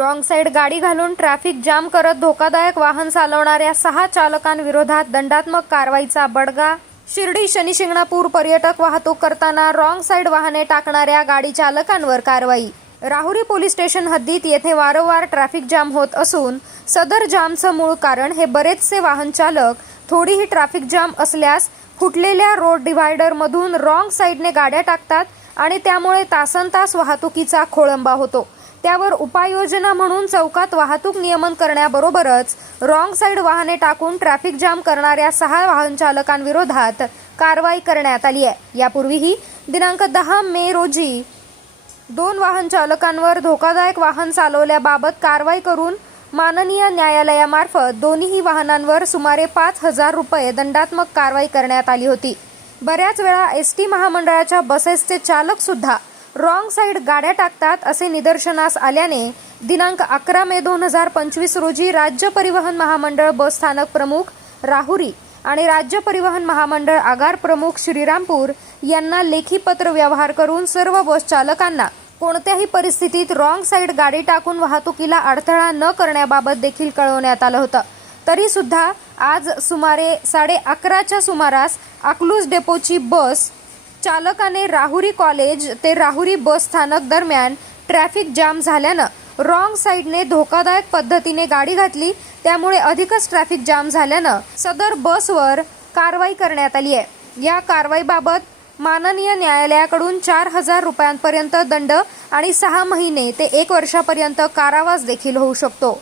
Wrong side गाडी घालून traffic jam करत धोकादायक वाहन चालवणाऱ्या 6 चालकांविरोधात दंडात्मक कारवाईचा बडगा. शिर्डी शनी शिंगणापूर पर्यटक वाहतूक करताना रॉंग साइड वाहने टाकणाऱ्या गाडी चालकांवर कारवाई. राहुरी पोलीस स्टेशन हद्दीत येथे वारंवार ट्रॅफिक जाम होत असून सदर जामचं मूळ कारण हे बरेचसे वाहन चालक थोडीही ट्रॅफिक जाम असल्यास फुटलेल्या रोड डिव्हायडर मधून रॉंग साइडने गाड्या टाकतात आणि त्यामुळे तासनतास वाहतुकीचा खोळंबा होतो. त्यावर उपाययोजना म्हणून चौकात वाहतूक नियमन करण्याबरोबरच रॉंग साइड वाहने टाकून ट्रॅफिक जाम करणाऱ्या 6 वाहन चालकांविरोधात कारवाई करण्यात आली आहे. यापूर्वीही दिनांक 10 मे रोजी 2 वाहन चालकांवर धोकादायक वाहन चालवल्याबाबत कारवाई करून माननीय न्यायालयामार्फत दोन्ही वाहनांवर सुमारे 5,000 रुपये दंडात्मक कारवाई करण्यात आली होती. बऱ्याच वेळा एसटी महामंडळाच्या बसेसचे चालक सुद्धा रॉंग साइड गाड्या टाकतात असे निदर्शनास आल्याने दिनांक 11 मे 2025 रोजी राज्य परिवहन महामंडळ बस स्थानक प्रमुख राहुरी आणि राज्य परिवहन महामंडळ आगार प्रमुख श्रीरामपूर यांना लेखी पत्र व्यवहार करून सर्व बस चालकांना कोणत्याही परिस्थितीत रॉंग साइड गाडी टाकून वाहतुकीला अडथळा न करण्याबाबत देखील कळवण्यात आलं होतं. तरी सुद्धा आज सुमारे 11:30च्या सुमारास अकलूज डेपोची बस चालकाने राहुरी कॉलेज ते राहुरी बस स्थानक दरम्यान ट्रॅफिक जाम झाल्यानं रॉंग साइडने धोकादायक पद्धतीने गाडी घातली. त्यामुळे अधिकच ट्रॅफिक जाम झाल्यानं सदर बसवर कारवाई करण्यात आली आहे. या कारवाईबाबत माननीय न्यायालयाकडून 4,000 रुपयांपर्यंत दंड आणि 6 महिने ते 1 वर्षापर्यंत कारावास देखील होऊ शकतो.